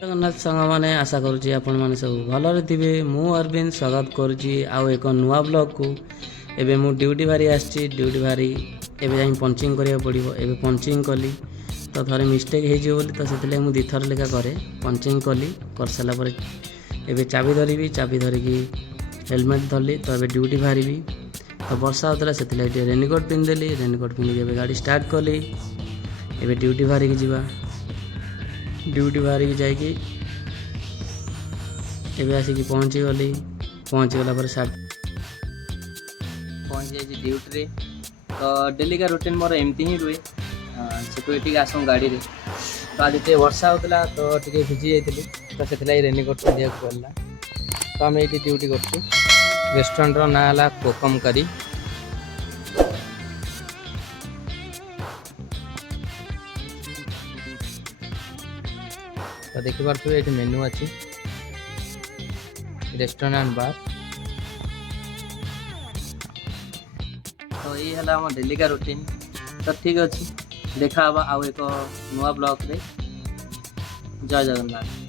जगन्नाथ सांग मैंने आशा करुँची आपण मैंने सब भलरे थे। मु अरविंद स्वागत करुँची आउ एक नुआ ब्लॉग को। एबे मु ड्यूटी बाहरी आसी ड्यूटी बाहरी एबे जाई पंचिंग करिया पड़िबो। एबे पंचिंग कली तो थरे मिस्टेक हो बोली तो से मुझे दिथर लेखा करे पंचिंग कली कर सारा पर एबे चाबी धरबी चाबी धरिकी हेलमेट धरली तो एबे ड्यूटी बाहरी तो वर्षा होता से रेनिकोट पिंधिदेली रेनिकोट पिंधिक गाड़ी स्टार्ट कली एबे ड्यूटी बाहरी जावा ड्यूटी बाहरी जाकि एबे आसिक पहुँची गली पहुँची गला पर पहुँच जाइए ड्यूटी तो डेली का रूटीन मोर एमती ही रुए सिक्यूरीटी आसू गाड़ी रे तो आज ये वर्षा होता तो टे भिजी जाइली तो से रेनिकोट पिंधा पड़ा तो आम ये ड्यूटी कर रेस्टोरेंट ना है कोकम करी तो देखिपे ये मेनू अच्छी रेस्टोरेंट एंड बार तो ये है आम डेली का रूटीन तो ठीक अच्छे देखा आउ एक नुआ ब्लॉग रे जय जगन्नाथ।